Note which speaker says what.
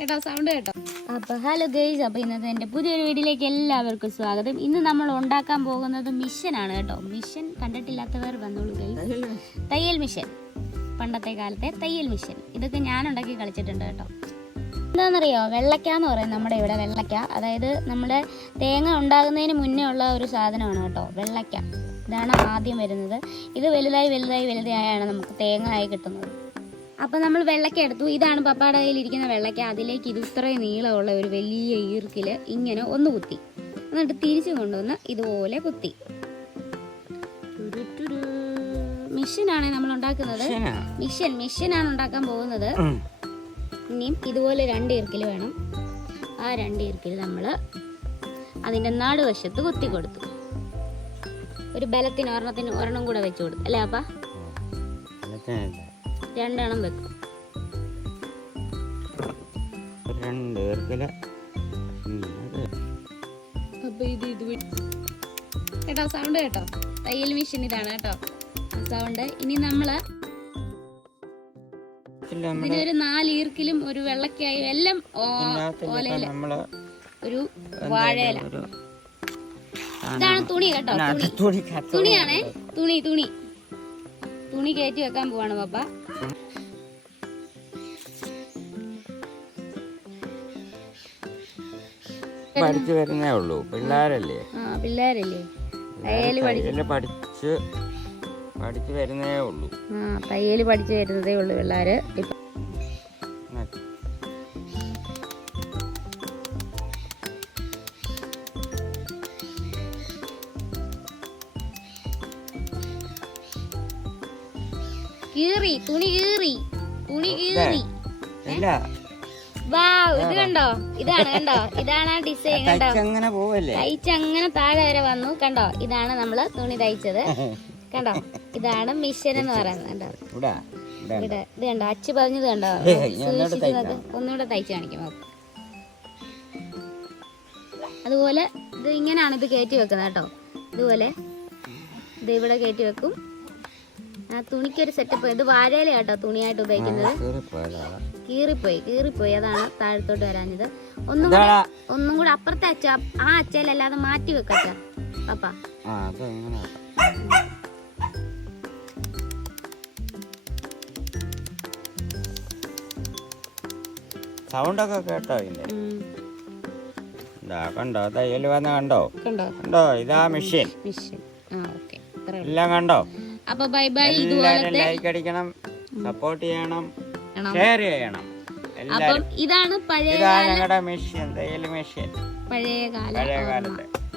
Speaker 1: കേട്ടോ സൗണ്ട് കേട്ടോ അപ്പോൾ ഹലോ ഗൈസ് അപ്പോൾ ഇന്നത്തെ എന്റെ പുതിയൊരു വീഡിയോയിലേക്ക് എല്ലാവർക്കും സ്വാഗതം ഇന്ന് നമ്മൾ ഉണ്ടാക്കാൻ പോകുന്നത് മിഷൻ ആണ് കേട്ടോ മിഷൻ കണ്ടിട്ടില്ലാത്തവർ വന്നോളൂ ഗൈസ് തയ്യൽ മിഷൻ പണ്ടത്തെ കാലത്തെ തയ്യൽ മിഷൻ ഇതൊക്കെ ഞാൻ ഉണ്ടാക്കി കളിച്ചിട്ടുണ്ട് കേട്ടോ എന്താണെന്നറിയോ വെള്ളക്ക എന്ന് പറയും നമ്മുടെ ഇവിടെ വെള്ളക്ക അതായത് നമ്മുടെ തേങ്ങ ഉണ്ടാകുന്നതിന് മുന്നേ ഉള്ള ഒരു സാധനമാണ് കേട്ടോ വെള്ളക്ക ഇതാണ് ആദ്യം വരുന്നത് ഇത് വലുതായി വലുതായി വലുതായാണ് നമുക്ക് തേങ്ങ ആയി കിട്ടുന്നത് അപ്പൊ നമ്മൾ വെള്ളക്ക എടുത്തു ഇതാണ് പപ്പായുടെ കയ്യിലിരിക്കുന്ന വെള്ളക്ക അതിലേക്ക് ഇത് ഇത്രയും നീളമുള്ള ഒരു വലിയ ഈർക്കില് ഇങ്ങനെ ഒന്ന് കുത്തി എന്നിട്ട് തിരിച്ചു കൊണ്ടുവന്ന് ഇതുപോലെ കുത്തി മിഷനാണ് നമ്മൾ ഉണ്ടാക്കുന്നത് മിഷൻ മിഷ്യനാണ് ഉണ്ടാക്കാൻ പോകുന്നത് ഇനിയും ഇതുപോലെ രണ്ട് ഈർക്കിൽ വേണം ആ രണ്ട് നമ്മള് നമ്മൾ നാട് വശത്ത് കുത്തി കൊടുത്തു ഒരു ബലത്തിന് ഒരെണ്ണത്തിന് ഒരെണ്ണം കൂടെ വെച്ചു കൊടുത്തു അല്ലേ അപ്പാ രണ്ടെണ്ണം വെക്കും രണ്ട് അപ്പൊ ഇത് ഇത് കേട്ടോ സൗണ്ട് കേട്ടോ തയ്യൽ മെഷീൻ ഇതാണ് കേട്ടോ സൗണ്ട് ഇനി നമ്മള് ഇതിനൊരു നാല് ഈർക്കിലും ഒരു വെള്ളക്കായും എല്ലാം ഓലയില ഒരു വാഴയില ഇതാണ് തുണി കേട്ടോ തുണി തുണിയാണേ തുണി തുണി തുണി കയറ്റി വെക്കാൻ പോവാണ് പാപ്പ
Speaker 2: പഠിച്ചു വരുന്നേ ഉള്ളൂ പിള്ളേരല്ലേ പിള്ളേരല്ലേ തയ്യൽ പഠിച്ച് പഠിച്ചു വരുന്നേ ഉള്ളൂ
Speaker 1: ആ തയ്യൽ പഠിച്ചു വരുന്നതേ ഉള്ളൂ പിള്ളേര് കീറി തുണി കീറി തുണി കീറി അല്ല ഇത് കണ്ടോ ഇതാണ് കണ്ടോ ഇതാണ് ആ ഡിസൈൻ കണ്ടോ അങ്ങനെ തയ്ച്ചങ്ങനെ താഴെ വരെ വന്നു കണ്ടോ ഇതാണ് നമ്മള് തുണി തയ്ച്ചത് കണ്ടോ ഇതാണ് മിഷൻ എന്ന് പറയുന്നത് കണ്ടോ ഇവിടെ ഇത് കണ്ടോ അച്ഛ പറഞ്ഞത് കണ്ടോ
Speaker 2: സൂക്ഷിക്കുന്നത്
Speaker 1: ഒന്നുകൂടെ തയ്ച്ചു കാണിക്കും അതുപോലെ ഇത് ഇങ്ങനെയാണ് ഇത് കയറ്റി വെക്കുന്നത് കേട്ടോ ഇതുപോലെ ഇത് ഇവിടെ കയറ്റി വെക്കും ആ തുണിക്കൊരു സെറ്റപ്പ് ഇത് വാഴയില തുണിയായിട്ട് ഉപയോഗിക്കുന്നത് കീറിപ്പോയി കീറിപ്പോയി അതാണ് താഴത്തോട്ട് വരാഞ്ഞത് ഒന്നും കൂടെ ഒന്നും കൂടെ അപ്പുറത്തെ അച്ഛ ആ അച്ഛയിലല്ലാതെ മാറ്റി വെക്കാ പപ്പാ
Speaker 2: കേട്ടോ ഇതാ കണ്ടോ വന്ന കണ്ടോ കണ്ടോ ഇതാ മെഷീൻ മെഷീൻ എല്ലാം കണ്ടോ അപ്പൊ ബൈ ബൈ ലൈക്ക് അടിക്കണം സപ്പോർട്ട് ചെയ്യണം ഷെയർ ചെയ്യണം
Speaker 1: അപ്പം ഇതാണ്
Speaker 2: പഴയ മെഷീൻ മെഷീൻ പഴയ കാലത്തെ